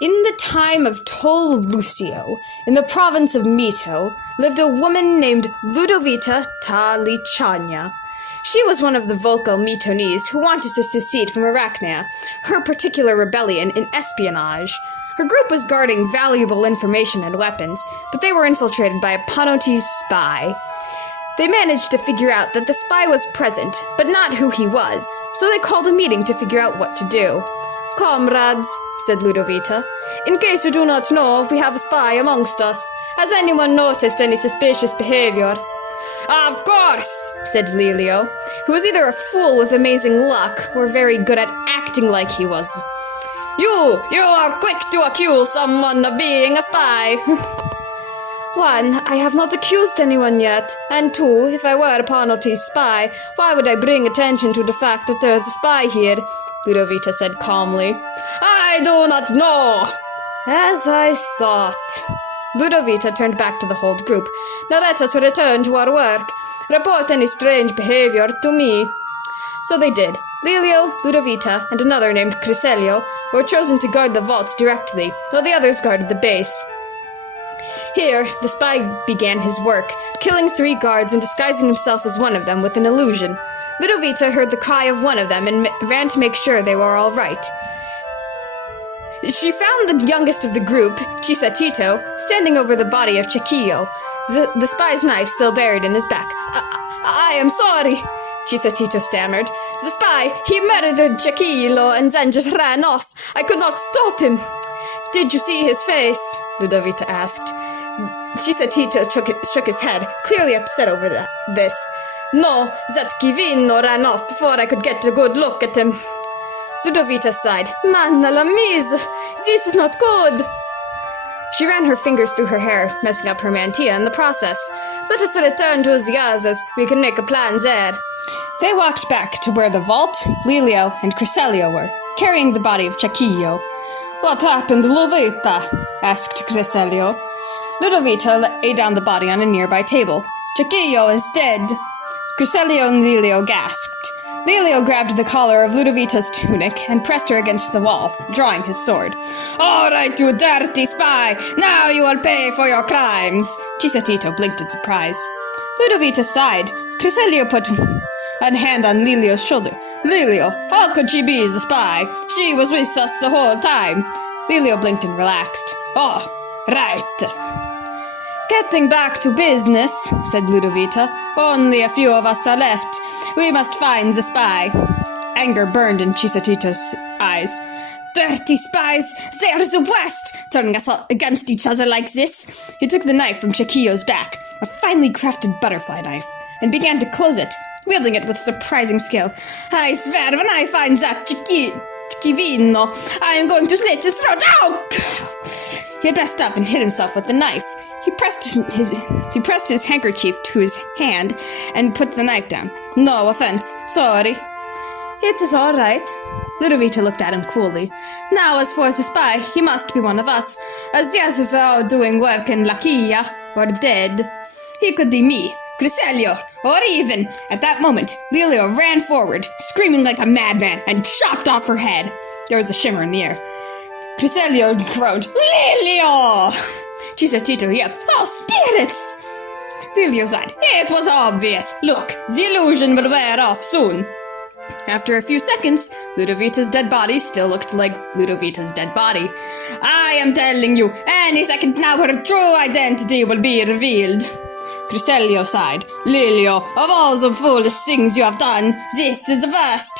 In the time of Tol Lissio, in the province of Mito, lived a woman named Lidovita Talicania. She was one of the vocal Mitonese who wanted to secede from Arachnese, her particular rebellion in espionage. Her group was guarding valuable information and weapons, but they were infiltrated by a Panotese spy. They managed to figure out that the spy was present, but not who he was, so they called a meeting to figure out what to do. "Comrades," said Lidovita, "in case you do not know, we have a spy amongst us. Has anyone noticed any suspicious behavior?" "Of course," said Lissio, who was either a fool with amazing luck or very good at acting like he was. You are quick to accuse someone of being a spy." "One, I have not accused anyone yet, and two, if I were a Panotese spy, why would I bring attention to the fact that there is a spy here?" Lidovita said calmly. "I do not know." "As I thought." Lidovita turned back to the whole group. "Now let us return to our work. Report any strange behavior to me." So they did. Lissio, Lidovita, and another named Crisselio were chosen to guard the vaults directly, while the others guarded the base. Here, the spy began his work, killing 3 guards and disguising himself as one of them with an illusion. Lidovita heard the cry of one of them and ran to make sure they were all right. She found the youngest of the group, Crisselio, standing over the body of Chivino, the spy's knife still buried in his back. I am sorry," Crisselio stammered. "The spy, he murdered Chivino and then just ran off. I could not stop him." "Did you see his face?" Lidovita asked. Crisselio shook his head, clearly upset over this. "No, that Chivino ran off before I could get a good look at him." Lidovita sighed. "Manna la misa, this is not good." She ran her fingers through her hair, messing up her mantilla in the process. "Let us return to the others. We can make a plan there." They walked back to where the vault, Lissio, and Crisselio were, carrying the body of Chivino. "What happened, Lidovita?" asked Crisselio. Lidovita laid down the body on a nearby table. "Chivino is dead." Crisselio and Lissio gasped. Lissio grabbed the collar of Lidovita's tunic and pressed her against the wall, drawing his sword. "All right, you dirty spy! Now you will pay for your crimes!" Crisselio blinked in surprise. Lidovita sighed. Crisselio put a hand on Lissio's shoulder. "Lissio, how could she be the spy? She was with us the whole time." Lissio blinked and relaxed. "Oh, right." "Getting back to business," said Lidovita. "Only a few of us are left. We must find the spy." Anger burned in Crisselio's eyes. "Dirty spies! They are the worst! Turning us all against each other like this!" He took the knife from Chivino's back, a finely crafted butterfly knife, and began to close it, wielding it with surprising skill. "I swear, when I find that Chivino, I am going to slit his throat. Ow!" He messed up and hit himself with the knife. He pressed his handkerchief to his hand and put the knife down. "No offense. Sorry." "It is all right." Lidovita looked at him coolly. "Now as for the spy, he must be one of us, as the others are doing work in Lissio, or dead. He could be me, Crisselio, or even..." At that moment, Lissio ran forward, screaming like a madman, and chopped off her head. There was a shimmer in the air. Crisselio groaned, "Lissio!" Crisselio yelped, "Oh, spirits!" Lissio sighed. "It was obvious. Look, the illusion will wear off soon." After a few seconds, Lidovita's dead body still looked like Lidovita's dead body. "I am telling you, any second now her true identity will be revealed." Crisselio sighed. "Lissio, of all the foolish things you have done, this is the worst.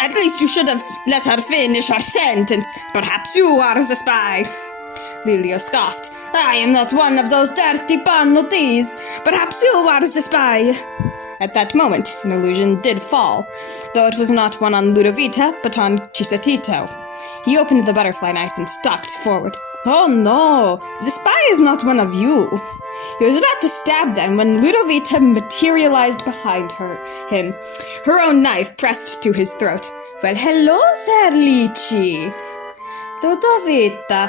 At least you should have let her finish her sentence. Perhaps you are the spy." Lissio scoffed. "I am not one of those dirty Panotese. Perhaps you are the spy." At that moment, an illusion did fall, though it was not one on Lidovita, but on Crisselio. He opened the butterfly knife and stalked forward. "Oh no, the spy is not one of you." He was about to stab them when Lidovita materialized behind him, her own knife pressed to his throat. "Well, hello there, Lici." "Lidovita,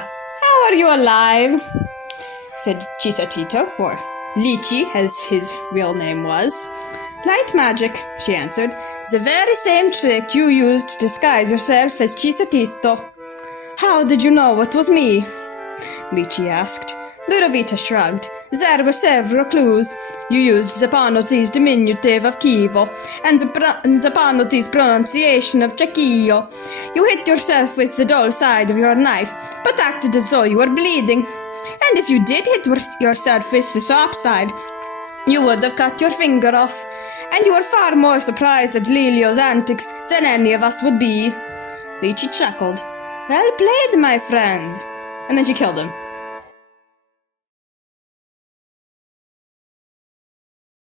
how are you alive?" said Crisselio, or Lici, as his real name was. "Light magic," she answered. "The very same trick you used to disguise yourself as Crisselio." How did you know it was me? Lissio asked. Lidovita shrugged. There were several clues. You used the Panotese diminutive of chivo and the Panotese pronunciation of Crisselio. You hit yourself with the dull side of your knife, but acted as though you were bleeding. And if you did hit yourself with the sharp side, you would have cut your finger off. And you were far more surprised at Lillio's antics than any of us would be. Lissio chuckled. Well played, my friend. And then she killed him.